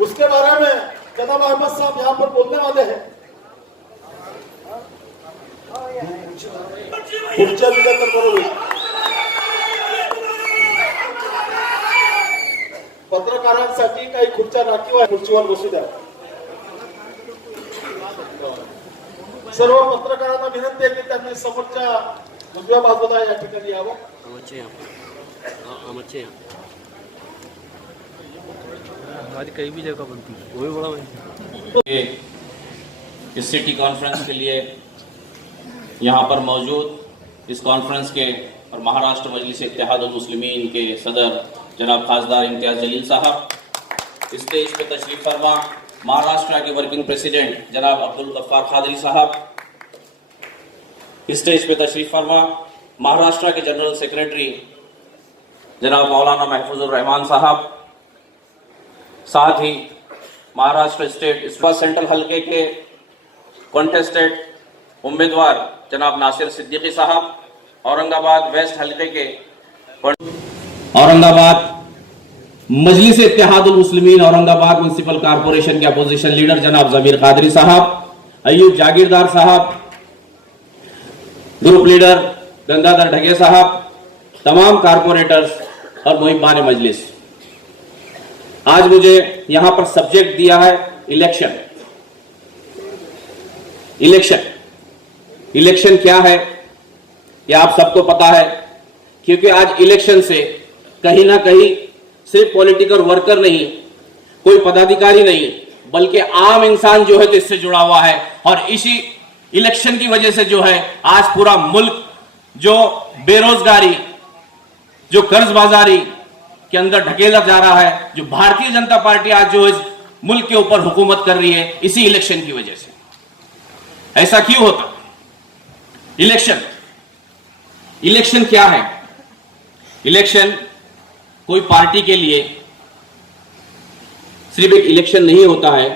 उसके बारे में जनाब अहमद साहब यहाँ पर बोलने वाले हैं। खुर्च्या दिल्या तर बरोबर। पत्रकारांसाठी काही खुर्च्या राखीव आहे, खुर्चीवर बसू द्या। सर्व पत्रकारांना विनंती आहे की त्यांनी समोरच्या उजव्या बाजूला या ठिकाणी यावं। हमारी कहीं भी जगह बनती है, वही बड़ा इस सिटी कॉन्फ्रेंस के लिए यहाँ पर मौजूद इस कॉन्फ्रेंस के और महाराष्ट्र मजलिस इत्तेहादुल मुस्लिमीन के सदर जनाब खासदार इम्तियाज जलील साहब, स्टेज पे तशरीफ फरमा महाराष्ट्र के वर्किंग प्रेसिडेंट जनाब अब्दुल गफ्फार खादरी साहब, स्टेज पे तशरीफ फरमा महाराष्ट्र के जनरल सेक्रेटरी जनाब मौलाना महफूजुर रहमान साहब, साथ ही महाराष्ट्र स्टेट इस्वा सेंट्रल हल्के के कॉन्टेस्टेड उम्मीदवार जनाब नासिर सिद्दीकी साहब, औरंगाबाद वेस्ट हल्के के औरंगाबाद मजलिस इत्तेहादुल मुस्लिमीन औरंगाबाद म्युनिसिपल कॉर्पोरेशन के अपोजिशन लीडर जनाब जमीर कादरी साहब, अयूब जागीरदार साहब, ग्रुप लीडर गंगाधर ढगे साहब, तमाम कारपोरेटर्स और मुहिब्बान मजलिस। आज मुझे यहां पर सब्जेक्ट दिया है इलेक्शन। इलेक्शन क्या है ये आप सबको पता है, क्योंकि आज इलेक्शन से कहीं ना कहीं सिर्फ पॉलिटिकल वर्कर नहीं, कोई पदाधिकारी नहीं, बल्कि आम इंसान जो है तो इससे जुड़ा हुआ है। और इसी इलेक्शन की वजह से जो है आज पूरा मुल्क जो बेरोजगारी, जो कर्जबाजारी के अंदर ढकेला जा रहा है, जो भारतीय जनता पार्टी आज जो इस मुल्क के ऊपर हुकूमत कर रही है, इसी इलेक्शन की वजह से। ऐसा क्यों होता? इलेक्शन क्या है? इलेक्शन कोई पार्टी के लिए सिर्फ एक इलेक्शन नहीं होता है।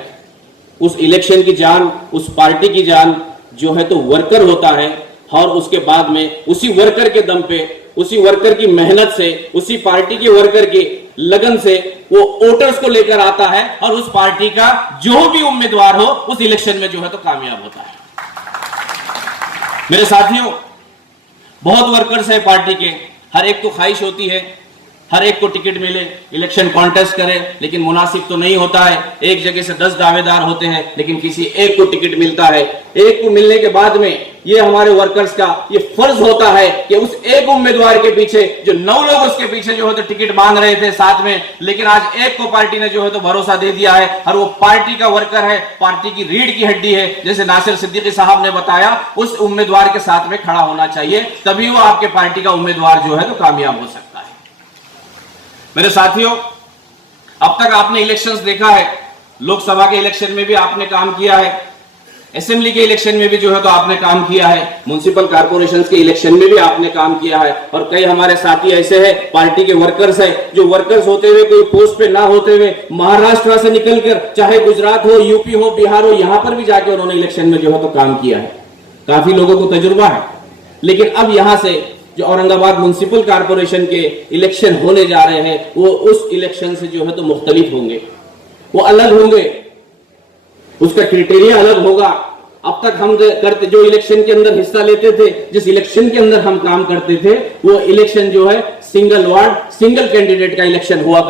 उस इलेक्शन की जान, उस पार्टी की जान जो है तो वर्कर होता है, और उसके बाद में उसी वर्कर के दम पे, उसी वर्कर की मेहनत से, उसी पार्टी के वर्कर की लगन से वो वोटर्स को लेकर आता है, और उस पार्टी का जो भी उम्मीदवार हो उस इलेक्शन में जो है तो कामयाब होता है। मेरे साथियों, बहुत वर्कर्स है पार्टी के, हर एक को ख्वाहिश होती है हर एक को टिकट मिले, इलेक्शन कॉन्टेस्ट करे, लेकिन मुनासिब तो नहीं होता है। एक जगह से 10 दावेदार होते हैं, लेकिन किसी एक को टिकट मिलता है। एक को मिलने के बाद में ये हमारे वर्कर्स का ये फर्ज होता है कि उस एक उम्मीदवार के पीछे, जो 9 लोग उसके पीछे जो है तो टिकट मांग रहे थे साथ में, लेकिन आज एक को पार्टी ने जो है तो भरोसा दे दिया है, और वो पार्टी का वर्कर है, पार्टी की रीढ़ की हड्डी है। जैसे नासिर सिद्दीकी साहब ने बताया, उस उम्मीदवार के साथ में खड़ा होना चाहिए, तभी वो आपके पार्टी का उम्मीदवार जो है तो कामयाब हो सकता है। मेरे साथियों, अब तक आपने इलेक्शंस देखा है, लोकसभा के इलेक्शन में भी आपने काम किया है, असेंबली के इलेक्शन में भी जो है तो आपने काम किया है, म्युनिसिपल कॉर्पोरेशंस के इलेक्शन में भी आपने काम किया है। और कई हमारे साथी ऐसे हैं, पार्टी के वर्कर्स हैं, जो वर्कर्स होते हुए कोई पोस्ट पे ना होते हुए महाराष्ट्र से निकलकर, चाहे गुजरात हो, यूपी हो, बिहार हो, यहां पर भी जाके उन्होंने इलेक्शन में जो है तो काम किया है। काफी लोगों को तजुर्बा है। लेकिन अब यहां से जो औरंगाबाद म्युनिसिपल कॉर्पोरेशन के इलेक्शन होने जा रहे हैं, वो उस इलेक्शन से जो है तो मुख्तलिफ होंगे, वो अलग होंगे, उसका क्राइटेरिया अलग होगा। अब तक हम करते जो इलेक्शन के अंदर हिस्सा लेते थे, जिस इलेक्शन के अंदर हम काम करते थे, वो इलेक्शन जो है सिंगल वार्ड, सिंगल कैंडिडेट का इलेक्शन हुआ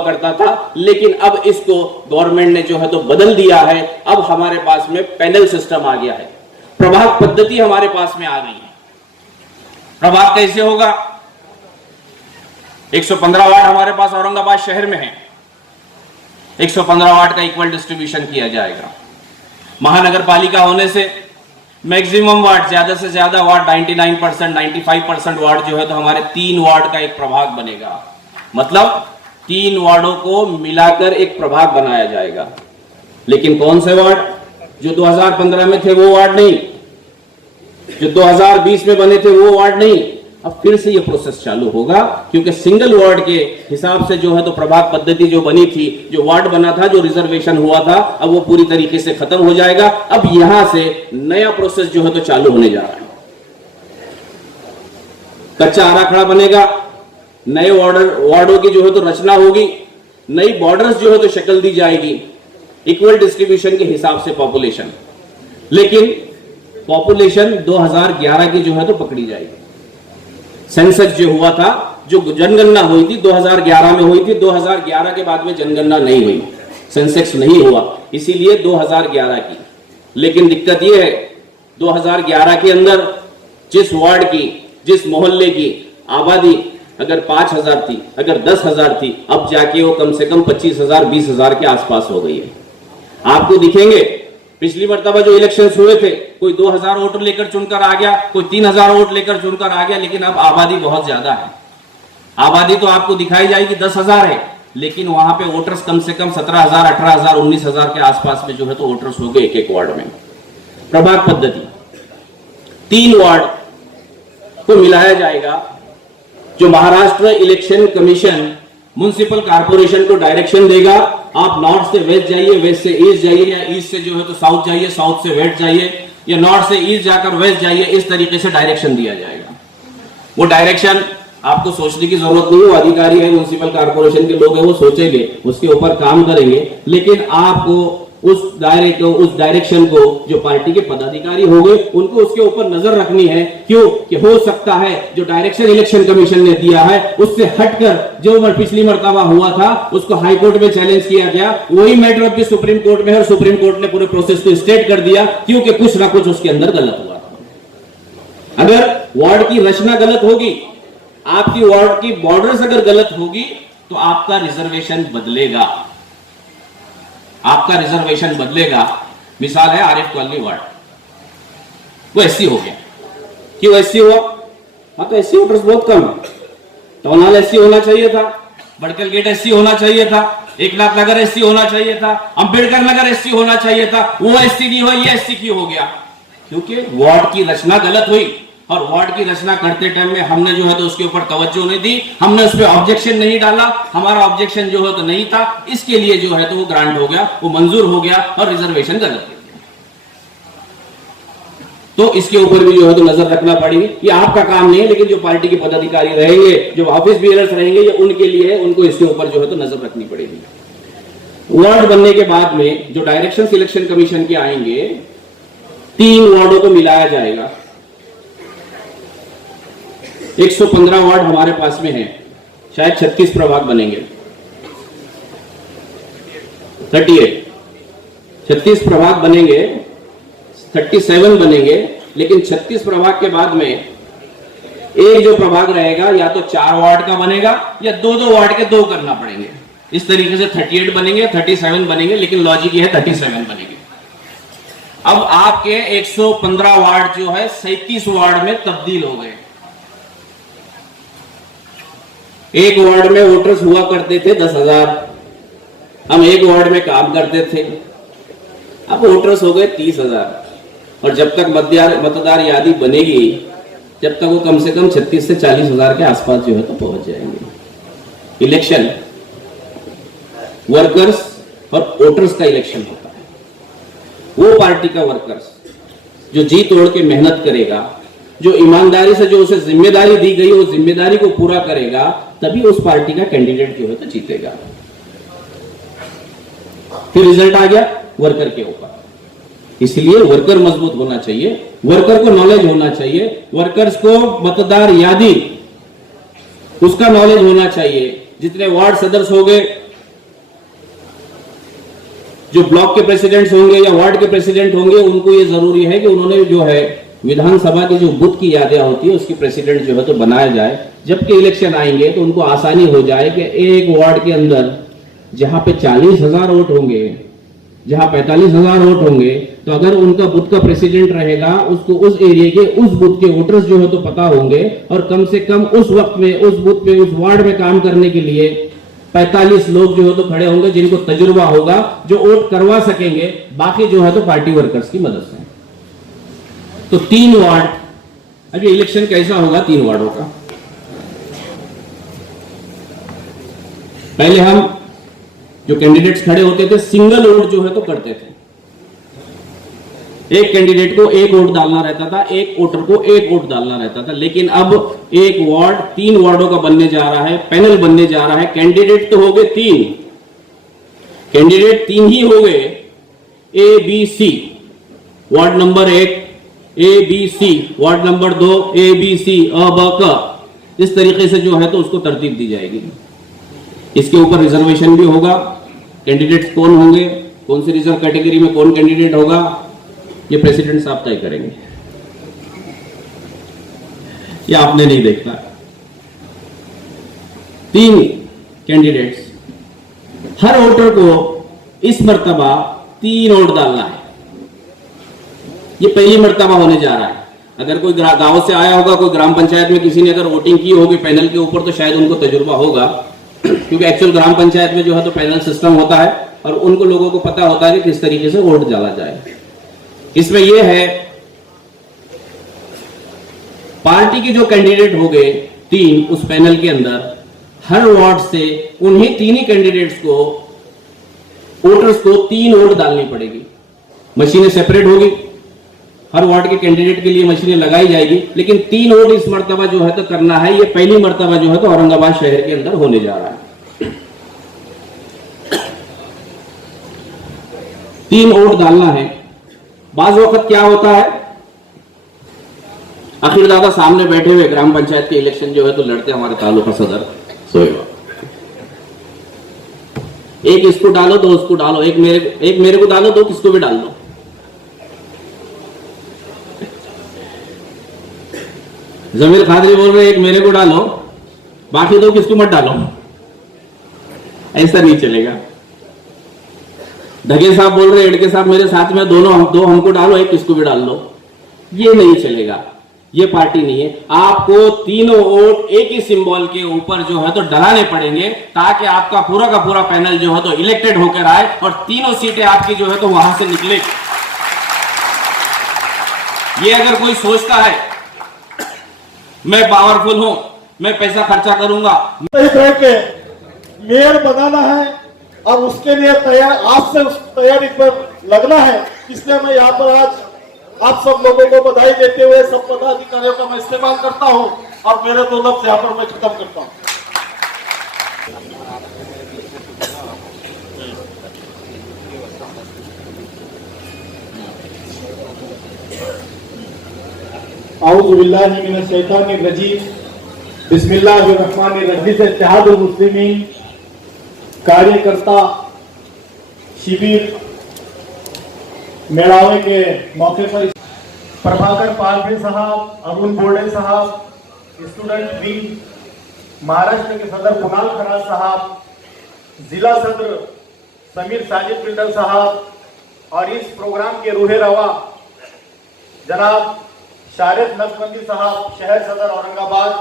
करता था। लेकिन अब इसको गवर्नमेंट ने जो है तो बदल दिया है। अब हमारे पास में पैनल सिस्टम आ गया है, प्रभाग पद्धति हमारे पास में आ गई है। प्रभाग कैसे होगा? 115 वार्ड हमारे पास औरंगाबाद शहर में है, 115 वार्ड का इक्वल डिस्ट्रीब्यूशन किया जाएगा। महानगर पालिका होने से मैक्सिमम वार्ड, ज्यादा से ज्यादा वार्ड 99%, 95% वार्ड जो है तो हमारे 3 वार्ड का एक प्रभाग बनेगा। मतलब 3 वार्डों को मिलाकर एक प्रभाग बनाया जाएगा। लेकिन कौन से वार्ड? जो 2015 में थे वो वार्ड नहीं, जो 2020 में बने थे वो वार्ड नहीं। अब फिर से ये प्रोसेस चालू होगा, क्योंकि सिंगल वार्ड के हिसाब से जो है तो प्रभाग पद्धति जो बनी थी, जो वार्ड बना था, जो रिजर्वेशन हुआ था, अब वो पूरी तरीके से खत्म हो जाएगा। अब यहां से नया प्रोसेस जो है तो चालू होने जा रहा है। कच्चा आराखड़ा बनेगा, नए वार्डों की जो है तो रचना होगी, नई बॉर्डर्स जो है तो शक्ल दी जाएगी, इक्वल डिस्ट्रीब्यूशन के हिसाब से पॉपुलेशन। लेकिन पॉपुलेशन 2011 की जो है तो पकड़ी जाएगी। सेंसस जो हुआ था, जो जनगणना हुई थी 2011 में हुई थी, 2011 के बाद में जनगणना नहीं हुई, सेंसेक्स नहीं हुआ, इसीलिए 2011 की। लेकिन दिक्कत यह है 2011 के अंदर जिस वार्ड की, जिस मोहल्ले की आबादी अगर 5,000 थी, अगर 10,000 थी, अब जाके वो कम से कम 25,000 20,000 के आसपास हो गई है। आपको दिखेंगे पिछली मर्तबा जो इलेक्शंस हुए थे, कोई 2,000 वोट लेकर चुनकर आ गया, कोई 3,000 वोट लेकर चुनकर आ गया, लेकिन अब आबादी बहुत ज्यादा है। आबादी तो आपको दिखाई जाएगी 10,000 है, लेकिन वहां पे वोटर्स कम से कम 17,000 18,000 19,000 के आसपास में जो है तो वोटर्स हो गए एक एक वार्ड में। प्रभाग पद्धति 3 वार्ड को मिलाया जाएगा। जो Maharashtra election commission municipal corporation को डायरेक्शन देगा, आप नॉर्थ से वेस्ट जाइए, वेस्ट से ईस्ट जाइए, या ईस्ट से जो है तो साउथ जाइए, साउथ से वेस्ट जाइए, या नॉर्थ से ईस्ट जाकर वेस्ट जाइए, इस तरीके से डायरेक्शन दिया जाएगा। वो डायरेक्शन आपको सोचने की जरूरत नहीं है, वो अधिकारी है, म्युनिसिपल कारपोरेशन के लोग हैं, वो सोचेंगे, उसके ऊपर काम करेंगे। लेकिन आपको उस डायरेक्शन को जो पार्टी के पदाधिकारी होंगे उनको उसके ऊपर नजर रखनी है। क्यों? कि हो सकता है जो डायरेक्शन इलेक्शन कमीशन ने दिया है उससे हटकर जो पिछली मर्तबा हुआ था उसको हाई कोर्ट में चैलेंज किया गया, वही मैटर अब सुप्रीम कोर्ट में है और सुप्रीम कोर्ट ने पूरे प्रोसेस को स्टेट कर दिया, क्योंकि कुछ ना कुछ उसके अंदर गलत हुआ था। अगर वार्ड की रचना गलत होगी, आपकी वार्ड की बॉर्डर्स अगर गलत होगी, तो आपका रिजर्वेशन बदलेगा, आपका रिजर्वेशन बदलेगा। मिसाल है आरिफ कॉलोनी वार्ड, वो एससी हो गया। क्यों एससी हुआ? हाँ, तो एससी वोटर्स बहुत कम है। टाउन हॉल एससी होना चाहिए था, बड़कल गेट एससी होना चाहिए था, एकनाथ नगर एससी होना चाहिए था, अंबेडकर नगर एससी होना चाहिए था, वो एससी नहीं हुआ, ये एससी क्यों हो गया? क्योंकि वार्ड की रचना गलत हुई, और वार्ड की रचना करते टाइम में हमने जो है तो उसके ऊपर तवज्जो नहीं दी, हमने उस पर ऑब्जेक्शन नहीं डाला, हमारा ऑब्जेक्शन जो है तो नहीं था, इसके लिए जो है तो वो ग्रांट हो गया, वो मंजूर हो गया और रिजर्वेशन गलत हो गया। तो इसके ऊपर भी जो है तो नजर रखना पड़ेगी। ये आपका काम नहीं है, लेकिन जो पार्टी के पदाधिकारी रहेंगे, जो ऑफिस बेयरर्स रहेंगे, ये उनके लिए है, उनको इसके ऊपर जो है तो नजर रखनी पड़ेगी। वार्ड बनने के बाद में जो डायरेक्शन सिलेक्शन कमीशन के आएंगे, 3 वार्डों को मिलाया जाएगा। 115 वार्ड हमारे पास में है, शायद 36 प्रभाग बनेंगे, 36 प्रभाग बनेंगे, 37 बनेंगे। लेकिन 36 प्रभाग के बाद में एक जो प्रभाग रहेगा या तो 4 वार्ड का बनेगा या 2-2 वार्ड के 2 करना पड़ेंगे। इस तरीके से 38 बनेंगे, 37 बनेंगे, लेकिन लॉजिक ये है 37 बनेंगे। अब आपके 115 वार्ड जो है 37 वार्ड में तब्दील हो गए। एक वार्ड में वोटर्स हुआ करते थे 10,000, हम एक वार्ड में काम करते थे, अब वोटर्स हो गए 30,000। और जब तक मतदार यादी बनेगी, जब तक वो कम से कम 36 से 40,000 के आसपास जो है तो पहुंच जाएंगे। इलेक्शन वर्कर्स और वोटर्स का इलेक्शन होता है। वो पार्टी का वर्कर्स जो जी तोड़ के मेहनत करेगा, जो ईमानदारी से जो उसे जिम्मेदारी दी गई वो जिम्मेदारी को पूरा करेगा, तभी उस पार्टी का कैंडिडेट जो है तो जीतेगा। फिर रिजल्ट आ गया वर्कर के ऊपर। इसलिए वर्कर मजबूत होना चाहिए, वर्कर को नॉलेज होना चाहिए, वर्कर्स को मतदार यादी उसका नॉलेज होना चाहिए। जितने वार्ड सदस्य हो गए, जो ब्लॉक के प्रेसिडेंट्स होंगे या वार्ड के प्रेसिडेंट होंगे, उनको ये जरूरी है कि उन्होंने जो है विधानसभा की जो बूथ की यादें होती है उसकी प्रेसिडेंट जो है तो बनाया जाए। जबकि इलेक्शन आएंगे तो उनको आसानी हो जाए कि एक वार्ड के अंदर जहां पे 40,000 वोट होंगे, जहां 45,000 वोट होंगे, तो अगर उनका बूथ का प्रेसिडेंट रहेगा, उसको उस एरिया के उस बूथ के वोटर्स जो है तो पता होंगे, और कम से कम उस वक्त में उस बूथ पे उस वार्ड में काम करने के लिए 45 लोग जो है तो खड़े होंगे, जिनको तजुर्बा होगा, जो वोट करवा सकेंगे, बाकी जो है तो पार्टी वर्कर्स की मदद से। तो 3 वार्ड, अभी इलेक्शन कैसा होगा 3 वार्डों का। पहले हम जो कैंडिडेट्स खड़े होते थे सिंगल वोट जो है तो करते थे, एक कैंडिडेट को 1 वोट डालना रहता था, एक वोटर को 1 वोट डालना रहता था। लेकिन अब एक वार्ड 3 वार्डों का बनने जा रहा है, पैनल बनने जा रहा है। कैंडिडेट तो हो गए 3, कैंडिडेट 3 ही हो गए, A B C, ward number 1 A B C, ward number 2 A B C अ ब क, इस तरीके से जो है तो उसको तरतीब दी जाएगी। इसके ऊपर रिजर्वेशन भी होगा, कैंडिडेट्स कौन होंगे, कौन सी रिजर्व कैटेगरी में कौन कैंडिडेट होगा, ये प्रेसिडेंट साहब तय करेंगे, ये आपने नहीं देखना। 3 कैंडिडेट्स, हर वोटर को इस मर्तबा 3 वोट डालना है। ये पहली मर्तबा होने जा रहा है। अगर कोई गांव से आया होगा, कोई ग्राम पंचायत में किसी ने अगर वोटिंग की होगी पैनल के ऊपर, तो शायद उनको तजुर्बा होगा, क्योंकि एक्चुअल ग्राम पंचायत में जो है तो पैनल सिस्टम होता है और उनको लोगों को पता होता है कि किस तरीके से वोट डाला जाए। इसमें यह है, पार्टी के जो कैंडिडेट हो गए 3 उस पैनल के अंदर, हर वार्ड से उन्हीं 3 ही कैंडिडेट्स को, वोटर्स को 3 वोट डालनी पड़ेगी। मशीनें सेपरेट होगी, हर वार्ड के कैंडिडेट के लिए मशीनें लगाई जाएगी, लेकिन 3 वोट इस मर्तबा जो है तो करना है। ये पहली मर्तबा जो है तो औरंगाबाद शहर के अंदर होने जा रहा है। 3 वोट डालना है। बाज वक्त क्या होता है, आखिर दादा सामने बैठे हुए ग्राम पंचायत के इलेक्शन जो है तो लड़ते हमारे तालुका सदर सोएगा, एक इसको डालो, 2 उसको डालो, एक मेरे को डालो, 2 किसको भी डाल दो। जमीर खादरी बोल रहे एक मेरे को डालो, बाकी 2 किसको मत डालो। ऐसा नहीं चलेगा। ढगे साहब बोल रहे एडके साहब मेरे साथ में, 2 हमको डालो, एक किसको भी डाल दो। ये नहीं चलेगा, ये पार्टी नहीं है। आपको 3 वोट एक ही सिंबल के ऊपर जो है तो डलाने पड़ेंगे, ताकि आपका पूरा का पूरा पैनल जो है तो इलेक्टेड होकर आए और 3 सीटें आपकी जो है तो वहां से निकले। ये अगर कोई सोचता है मैं पावरफुल हूं, मैं पैसा खर्चा करूंगा, के मेयर बनाना है और उसके लिए तैयार, आज से उस तैयारी पर लगना है। इसलिए मैं यहाँ पर आज आप सब लोगों को बधाई देते हुए सब पदाधिकारियों का मैं इस्तेमाल करता हूं और मेरे 2 लफ्ज यहाँ पर मैं खत्म करता हूं। औज़ु बिल्लाहि मिनश शैतानिर रजीम, बिस्मिल्लाहिर्रहमानिर्रहीम। से इत्तेहादुल मुस्लिमीन कार्यकर्ता शिविर मेड़ावे के मौके पर प्रभाकर पालवे साहब, अरुण बोर्डे साहब, स्टूडेंट विंग, महाराष्ट्र के सदर कुणाल खराज साहब, जिला सदर समीर साजिद बिल्डर साहब और इस प्रोग्राम के रूहे रवा जनाब शारिद नक्शबंदी साहब, शहर सदर औरंगाबाद,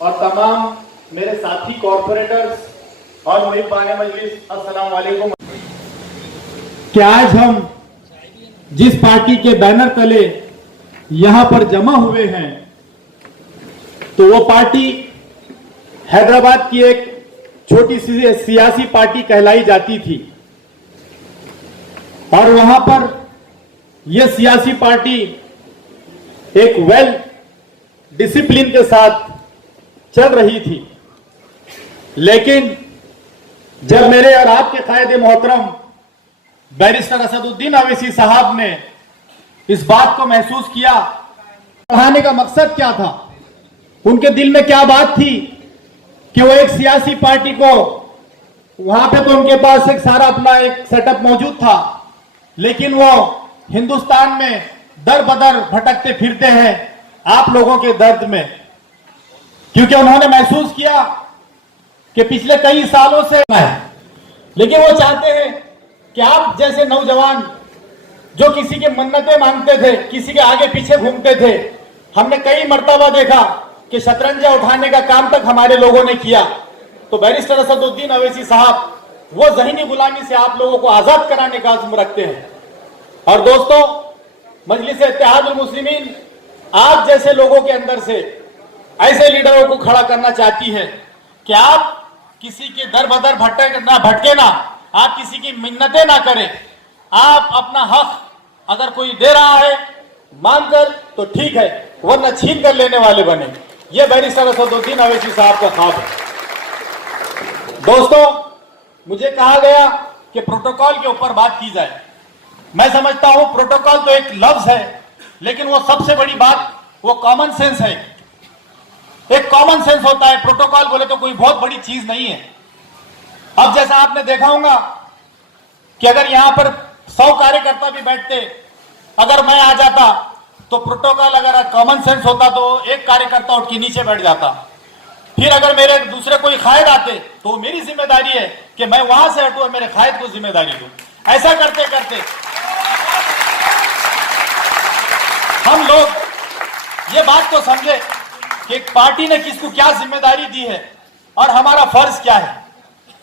और तमाम मेरे साथी कॉर्पोरेटर्स और मुहिब्बान मजलिस, अस्सलाम वालेकुम। कि आज हम जिस पार्टी के बैनर तले यहां पर जमा हुए हैं, तो वो पार्टी हैदराबाद की एक छोटी सी सियासी पार्टी कहलाई जाती थी और वहां पर यह सियासी पार्टी एक वेल डिसिप्लिन के साथ चल रही थी। लेकिन जब मेरे और आपके कायदे मोहतरम बैरिस्टर असदुद्दीन अवैसी साहब ने इस बात को महसूस किया, पढ़ाने का मकसद क्या था, उनके दिल में क्या बात थी कि वो एक सियासी पार्टी को, वहां पे तो उनके पास एक सारा अपना एक सेटअप मौजूद था, लेकिन वो हिंदुस्तान में दर बदर भटकते फिरते हैं आप लोगों के दर्द में, क्योंकि उन्होंने महसूस किया कि पिछले कई सालों से है, लेकिन वो चाहते हैं कि आप जैसे नौजवान जो किसी के मन्नतें मांगते थे, किसी के आगे पीछे घूमते थे, हमने कई मर्तबा देखा कि शतरंजा उठाने का काम तक हमारे लोगों ने किया। तो बैरिस्टर असदुद्दीन अवैसी साहब वो ज़हनी गुलामी से आप लोगों को आजाद कराने का अज़्म रखते हैं। और दोस्तों, मजलिस इत्तेहादुल मुस्लिमीन आप जैसे लोगों के अंदर से ऐसे लीडरों को खड़ा करना चाहती है कि आप किसी के दर बदर भटके ना, आप किसी की मिन्नतें ना करें, आप अपना हक अगर कोई दे रहा है मांगकर तो ठीक है, वरना छीन कर लेने वाले बने। यह बैरिस्टर असदुद्दीन अवैसी साहब का ख्वाब है। दोस्तों, मुझे कहा गया कि प्रोटोकॉल के ऊपर बात की जाए। मैं समझता हूं प्रोटोकॉल तो एक लफ्ज है, लेकिन वो सबसे बड़ी बात वो कॉमन सेंस है। एक कॉमन सेंस होता है, प्रोटोकॉल बोले तो कोई बहुत बड़ी चीज नहीं है। अब जैसा आपने देखा होगा कि अगर यहां पर 100 कार्यकर्ता भी बैठते, अगर मैं आ जाता तो प्रोटोकॉल अगर कॉमन सेंस होता तो एक कार्यकर्ता उठ के नीचे बैठ जाता। फिर अगर मेरे दूसरे कोई कायद आते तो मेरी जिम्मेदारी है कि मैं वहां से हटूं और मेरे कायद को जिम्मेदारी दूं। ऐसा करते करते हम लोग ये बात तो समझे कि पार्टी ने किसको क्या जिम्मेदारी दी है और हमारा फर्ज क्या है।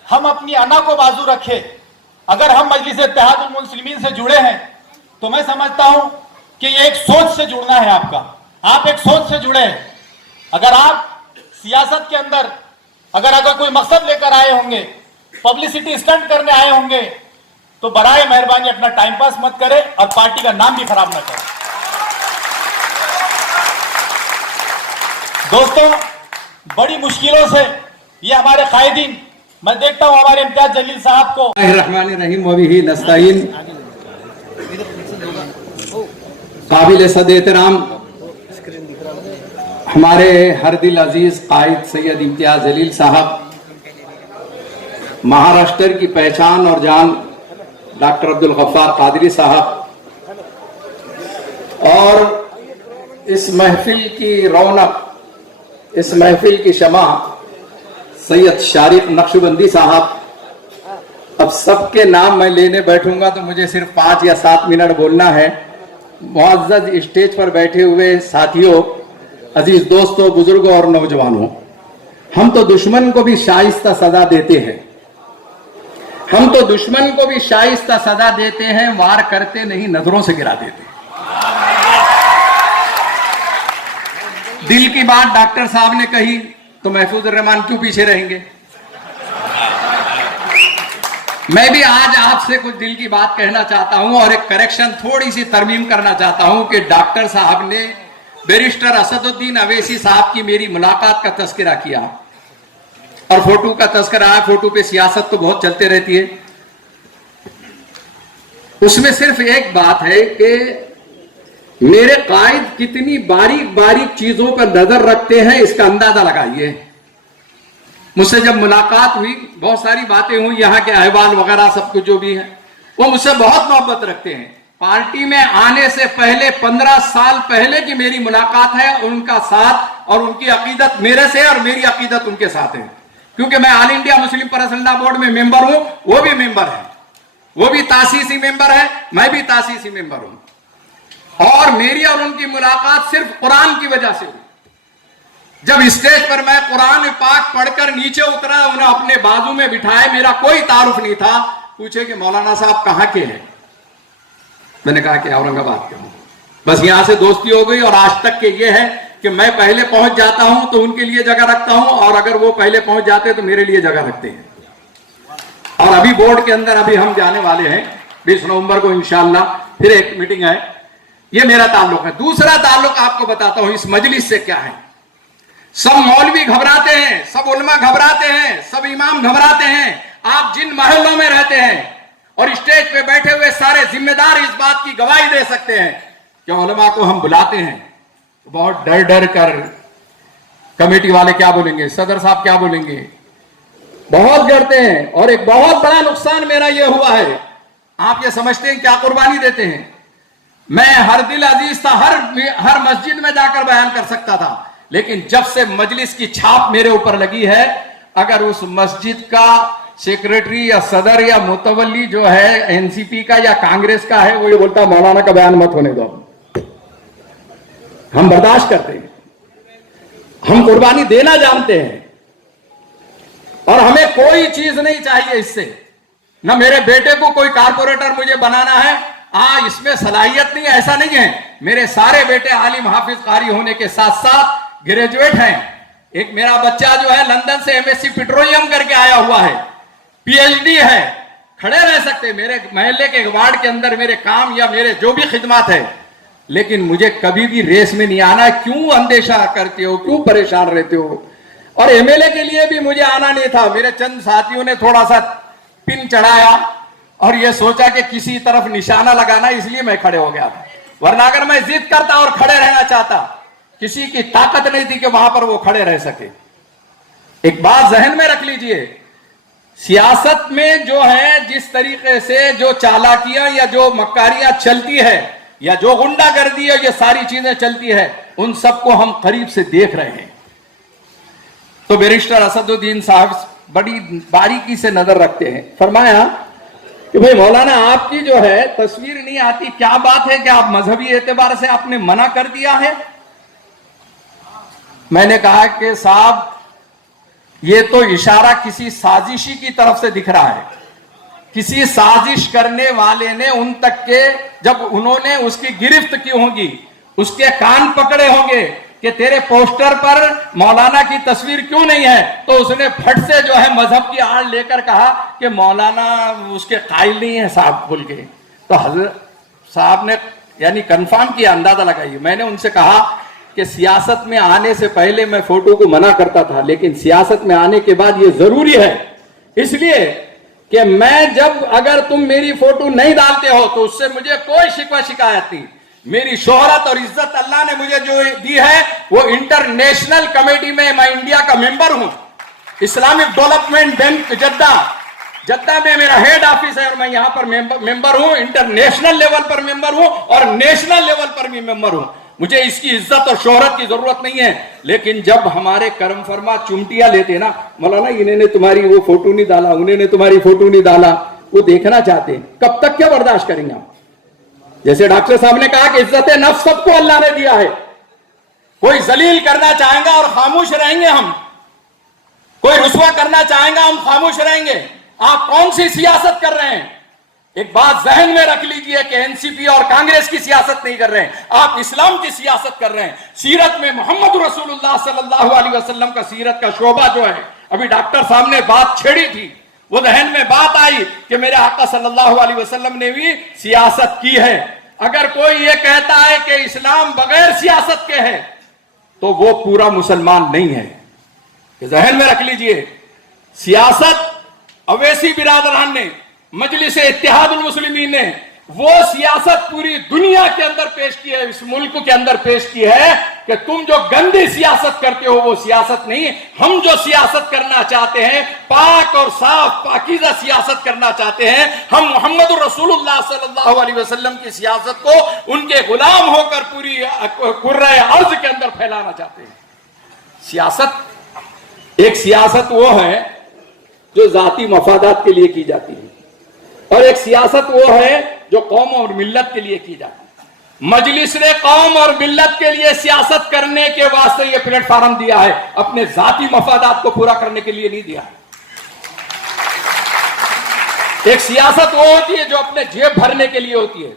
हम अपनी अना को बाजू रखे। अगर हम मजलिस इत्तेहादुल मुस्लिमीन से जुड़े हैं तो मैं समझता हूं कि ये एक सोच से जुड़ना है आपका। आप एक सोच से जुड़े हैं। अगर आप सियासत के अंदर अगर कोई मकसद लेकर आए होंगे, पब्लिसिटी स्टंट करने आए होंगे, तो बराए मेहरबानी अपना टाइम पास मत करें और पार्टी का नाम भी खराब ना करें। दोस्तों, बड़ी मुश्किलों से ये हमारे कायदीन, मैं देखता हूं हमारे इम्तियाज जलील साहब को रहमानिर्रहीम वबिही नस्ताईन काबिल सद एहतराम हमारे हर दिल अजीज कायद सैयद इम्तियाज जलील साहब, महाराष्ट्र की पहचान और जान डॉक्टर अब्दुल गफ्फार कादरी साहब, और इस महफिल की रौनक, इस महफिल की शमा सैयद शारिक नक्शबंदी साहब। अब सबके नाम मैं लेने बैठूंगा तो मुझे सिर्फ 5 या 7 मिनट बोलना है। मुअज़्ज़ज़ स्टेज पर बैठे हुए साथियों, अजीज दोस्तों, बुजुर्गों और नौजवानों, हम तो दुश्मन को भी शाइस्ता सजा देते हैं। हम तो दुश्मन को भी शाइस्ता सजा देते हैं, वार करते नहीं, नजरों से गिरा देते हैं। दिल की बात डॉक्टर साहब ने कही तो महफूज रहमान क्यों पीछे रहेंगे। मैं भी आज आपसे कुछ दिल की बात कहना चाहता हूं और एक करेक्शन, थोड़ी सी तरमीम करना चाहता हूं कि डॉक्टर साहब ने बैरिस्टर असदुद्दीन अवैसी साहब की मेरी मुलाकात का तस्करा किया और फोटो का तस्करा है। फोटो पे सियासत तो बहुत चलते रहती है। उसमें सिर्फ एक बात है कि मेरे कायद कितनी बारीक बारीक चीजों पर नजर रखते हैं, इसका अंदाजा लगाइए। मुझसे जब मुलाकात हुई, बहुत सारी बातें हुई, यहाँ के अहवाल वगैरह सब कुछ जो भी है, वो मुझसे बहुत मोहब्बत रखते हैं। पार्टी में आने से पहले 15 साल पहले की मेरी मुलाकात है। उनका साथ और उनकी अकीदत मेरे से और मेरी अकीदत उनके साथ है, क्योंकि मैं all India Muslim personal board में मेंबर हूं, वो भी मेंबर है, वो भी तासीसी मेंबर है, मैं भी तासीसी मेंबर हूं। और मेरी और उनकी मुलाकात सिर्फ कुरान की वजह से हुई। जब स्टेज पर मैं कुरान पाक पढ़कर नीचे उतरा, उन्हें अपने बाजू में बिठाए, मेरा कोई तारुफ नहीं था। पूछे कि मौलाना साहब कहां के हैं। मैंने कहा कि औरंगाबाद के हूं। बस यहां से दोस्ती हो गई और आज तक के ये है कि मैं पहले पहुंच जाता हूं तो उनके लिए जगह रखता हूं, और अगर वो पहले पहुंच जाते तो मेरे लिए जगह रखते हैं। और अभी बोर्ड के अंदर अभी हम जाने वाले हैं 20 नवंबर को इंशाअल्लाह, फिर एक मीटिंग है। ये मेरा ताल्लुक है। दूसरा ताल्लुक आपको बताता हूं इस मजलिस से क्या है। सब मौलवी घबराते हैं, सब उलमा घबराते हैं, सब इमाम घबराते हैं। आप जिन महलों में रहते हैं और स्टेज पे बैठे हुए सारे जिम्मेदार इस बात की गवाही दे सकते हैं कि उलमा को हम बुलाते हैं बहुत डर डर कर, कमेटी वाले क्या बोलेंगे, सदर साहब क्या बोलेंगे, बहुत डरते हैं। और एक बहुत बड़ा नुकसान मेरा यह हुआ है, आप ये समझते हैं क्या कुर्बानी देते हैं। मैं हर दिल अजीज था, हर मस्जिद में जाकर बयान कर सकता था, लेकिन जब से मजलिस की छाप मेरे ऊपर लगी है, अगर उस मस्जिद का सेक्रेटरी या सदर या मुतवल्ली जो है एनसीपी का या कांग्रेस का है, वो ये बोलता मौलाना का बयान मत होने दो, हम बर्दाश्त करते हैं, हम कुर्बानी देना जानते हैं और हमें कोई चीज नहीं चाहिए इससे। न मेरे बेटे को कोई कारपोरेटर मुझे बनाना है, इसमें सलाहियत नहीं है, ऐसा नहीं है। मेरे सारे बेटे आलिम हाफिज कारी होने के साथ साथ ग्रेजुएट हैं। एक मेरा बच्चा जो है लंदन से एमएससी पेट्रोलियम करके आया हुआ है, पीएचडी है। खड़े रह सकते मेरे महल्ले के वार्ड के अंदर मेरे काम या मेरे जो भी खिदमत है, लेकिन मुझे कभी भी रेस में नहीं आना। क्यों अंदेशा करते हो, क्यों परेशान रहते हो। और एमएलए के लिए भी मुझे आना नहीं था। मेरे चंद साथियों ने थोड़ा सा पिन चढ़ाया और ये सोचा कि किसी तरफ निशाना लगाना, इसलिए मैं खड़े हो गया था। वरना अगर मैं जिद करता और खड़े रहना चाहता, किसी की ताकत नहीं थी कि वहां पर वो खड़े रह सके। एक बात जहन में रख लीजिए, सियासत में जो है जिस तरीके से जो चालाकियां या जो मक्कारियां चलती है या जो गुंडागर्दी है, ये सारी चीजें चलती है, उन सबको हम करीब से देख रहे हैं। तो बैरिस्टर असदुद्दीन साहब बड़ी बारीकी से नजर रखते हैं। फरमाया कि भाई मौलाना आपकी जो है तस्वीर नहीं आती, क्या बात है कि आप मजहबी एतबार से आपने मना कर दिया है? मैंने कहा कि साहब ये तो इशारा किसी साजिशी की तरफ से दिख रहा है। किसी साजिश करने वाले ने उन तक के, जब उन्होंने उसकी गिरफ्त की होगी, उसके कान पकड़े होंगे कि तेरे पोस्टर पर मौलाना की तस्वीर क्यों नहीं है, तो उसने फट से जो है मजहब की आड़ लेकर कहा कि मौलाना उसके कायल नहीं है साहब बोल के। तो हजरत साहब ने यानी कंफर्म किया, अंदाजा लगाइए। मैंने उनसे कहा कि सियासत में आने से पहले मैं फोटो को मना करता था, लेकिन सियासत में आने के बाद ये जरूरी है, इसलिए कि मैं जब अगर तुम मेरी फोटो नहीं डालते हो तो उससे मुझे कोई शिकवा शिकायत नहीं। मेरी शोहरत और इज्जत अल्लाह ने मुझे जो दी है वो इंटरनेशनल कमेटी में मैं इंडिया का मेंबर हूं। इस्लामिक डेवलपमेंट बैंक जद्दा में मेरा हेड ऑफिस है और मैं यहां पर मेंबर हूं, इंटरनेशनल लेवल पर मेंबर हूं और नेशनल लेवल पर भी मेंबर हूं। मुझे इसकी इज्जत और शोहरत की जरूरत नहीं है। लेकिन जब हमारे करम फरमा चुमटिया लेते ना, मौलाना इन्होंने तुम्हारी वो फोटो नहीं डाला, उन्होंने तुम्हारी फोटो नहीं डाला, वो देखना चाहते हैं, कब तक क्या बर्दाश्त करेंगे आप? जैसे डॉक्टर साहब ने कहा कि इज्जत नफ्स सबको अल्लाह ने दिया है। कोई जलील करना चाहेगा और खामोश रहेंगे हम, कोई रुसवा करना चाहेगा हम खामोश रहेंगे। आप कौन सी सियासत कर रहे हैं? एक बात जहन में रख लीजिए कि एनसीपी और कांग्रेस की सियासत नहीं कर रहे हैं, आप इस्लाम की सियासत कर रहे हैं। सीरत में मोहम्मद रसूलुल्लाह सल्लल्लाहु अलैहि वसल्लम का सीरत का शोभा जो है, अभी डॉक्टर साहब ने बात छेड़ी थी, वो जहन में बात आई कि मेरे आका सल्लल्लाहु अलैहि वसल्लम ने भी सियासत की है। अगर कोई ये कहता है कि इस्लाम बगैर सियासत के है तो वो पूरा मुसलमान नहीं है, जहन में रख लीजिए। सियासत अवैसी बिरादरान ने, मजलिस इत्तेहादुल मुस्लिमीन ने वो सियासत पूरी दुनिया के अंदर पेश की है, इस मुल्क के अंदर पेश की है कि तुम जो गंदी सियासत करते हो वो सियासत नहीं, हम जो सियासत करना चाहते हैं पाक और साफ पाकीज़ा सियासत करना चाहते हैं। हम मोहम्मद रसूलुल्लाह सल्लल्लाहु अलैहि वसल्लम की सियासत को उनके गुलाम होकर पूरी कुर्रा अर्ज के अंदर फैलाना चाहते हैं। सियासत एक सियासत वो है जो जाती मफादात के लिए की जाती है, और एक सियासत वो है जो कौम और मिल्लत के लिए की जाती है। मजलिस ने कौम और मिल्लत के लिए सियासत करने के वास्ते ये प्लेटफॉर्म दिया है, अपने जाती मफादात को पूरा करने के लिए नहीं दिया है। एक सियासत वो होती है जो अपने जेब भरने के लिए होती है,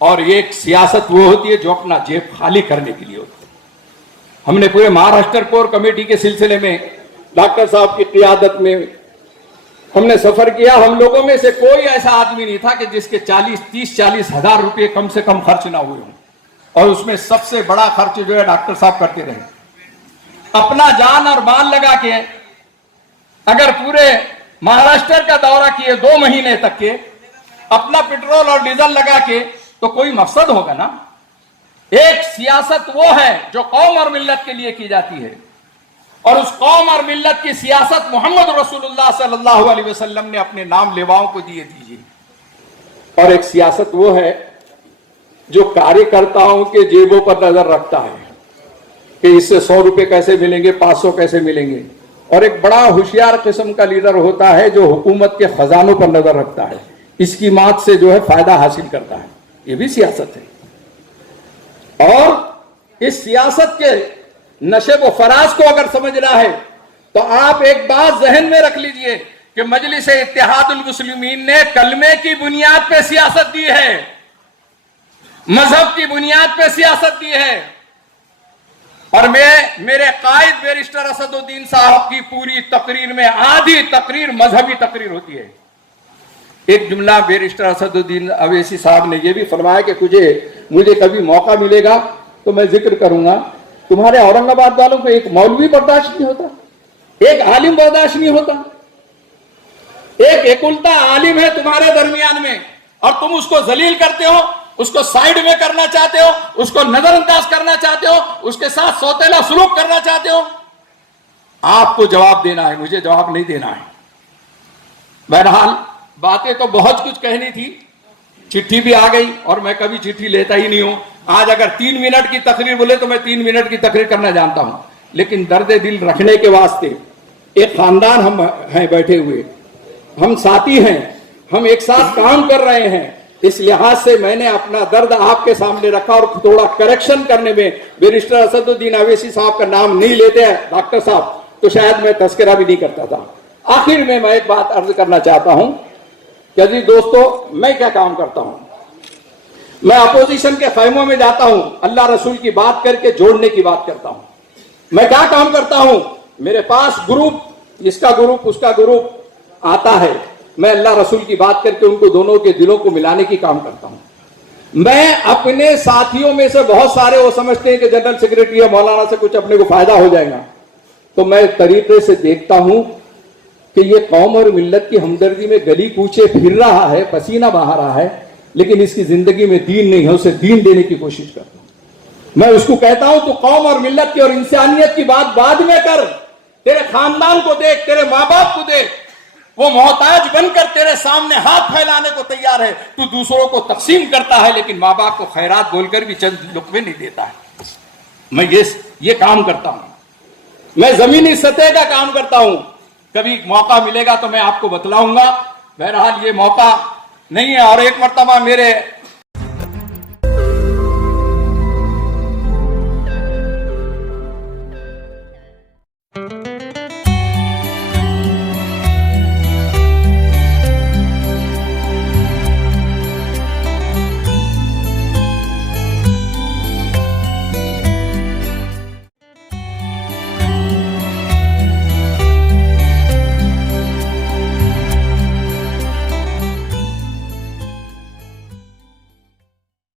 और एक सियासत वो होती है जो अपना जेब खाली करने के लिए होती है। हमने पूरे महाराष्ट्र कोर कमेटी के सिलसिले में डॉक्टर साहब की क़ियादत में हमने सफर किया। हम लोगों में से कोई ऐसा आदमी नहीं था कि जिसके 30-40 हजार रुपए कम से कम खर्च ना हुए हों, और उसमें सबसे बड़ा खर्च जो है डॉक्टर साहब करते रहे। अपना जान और माल लगा के अगर पूरे महाराष्ट्र का दौरा किए 2 महीने तक के, अपना पेट्रोल और डीजल लगा के, तो कोई मकसद होगा ना। एक सियासत वो है जो कौम और मिल्लत के लिए की जाती है, और उस कौम और मिल्लत की सियासत मोहम्मद रसूलुल्लाह सल्लल्लाहु अलैहि वसल्लम ने अपने नाम लेवाओं को दिए दीजिए। और एक सियासत वो है जो कार्यकर्ताओं के जेबों पर नजर रखता है कि इससे 100 रुपए कैसे मिलेंगे, 500 कैसे मिलेंगे। और एक बड़ा होशियार किस्म का लीडर होता है जो हुकूमत के खजानों पर नजर रखता है, इसकी मात से जो है फायदा हासिल करता है। ये भी सियासत है। और इस सियासत के नशे व फराज को अगर समझना है तो आप एक बात जहन में रख लीजिए कि मजलिस इत्तेहादुल मुस्लिमीन ने कलमे की बुनियाद पे सियासत दी है, मजहब की बुनियाद पे सियासत दी है। और मेरे कायद बैरिस्टर असदुद्दीन साहब की पूरी तकरीर में आधी तकरीर मजहबी तकरीर होती है। एक जुमला बैरिस्टर असदुद्दीन अवैसी साहब ने यह भी फरमाया कि मुझे कभी मौका मिलेगा तो मैं जिक्र करूंगा, तुम्हारे औरंगाबाद वालों को एक मौलवी बर्दाश्त नहीं होता, एक आलिम बर्दाश्त नहीं होता, एक एकुलता आलिम है तुम्हारे दरमियान में और तुम उसको जलील करते हो, उसको साइड में करना चाहते हो, उसको नजरअंदाज करना चाहते हो, उसके साथ सौतेला सलूक करना चाहते हो। आपको जवाब देना है, मुझे जवाब नहीं देना है। बहरहाल बातें तो बहुत कुछ कहनी थी, चिट्ठी भी आ गई और मैं कभी चिट्ठी लेता ही नहीं हूं। आज अगर 3 मिनट की तकरीर बोले तो मैं 3 मिनट की तकरीर करना जानता हूं, लेकिन दर्द दिल रखने के वास्ते एक खानदान हम हैं बैठे हुए, हम साथी हैं, हम एक साथ काम कर रहे हैं, इस लिहाज से मैंने अपना दर्द आपके सामने रखा और थोड़ा करेक्शन करने में बैरिस्टर असदुद्दीन अवैसी साहब का नाम नहीं लेते हैं डॉक्टर साहब, तो शायद मैं तस्करा भी नहीं करता था। आखिर में मैं एक बात अर्ज करना चाहता हूं कि जी दोस्तों, मैं क्या काम करता हूं? मैं अपोजिशन के खैमों में जाता हूं, अल्लाह रसूल की बात करके जोड़ने की बात करता हूं। मैं क्या काम करता हूं? मेरे पास ग्रुप, इसका ग्रुप उसका ग्रुप आता है, मैं अल्लाह रसूल की बात करके उनको दोनों के दिलों को मिलाने की काम करता हूं। मैं अपने साथियों में से बहुत सारे वो समझते हैं कि जनरल सेक्रेटरी या मौलाना से कुछ अपने को फायदा हो जाएगा, तो मैं तरीके से देखता हूं कि ये कौम और मिल्लत की हमदर्दी में गली कूचे फिर रहा है, पसीना बहा रहा है, लेकिन इसकी जिंदगी में दीन नहीं है, उसे दीन देने की कोशिश करता हूं। मैं उसको कहता हूं तो कौम और मिल्लत की और इंसानियत की बात बाद में कर, तेरे खानदान को देख, तेरे माँ बाप को देख, वो मोहताज बनकर तेरे सामने हाथ फैलाने को तैयार है, तू दूसरों को तकसीम करता है लेकिन माँ बाप को खैरात बोलकर भी चंद लुक़मे नहीं देता है। मैं ये काम करता हूं, मैं जमीनी सतह का काम करता हूं। कभी मौका मिलेगा तो मैं आपको बतलाऊंगा, बहरहाल ये मौका नहीं है। और एक मर्तबा मेरे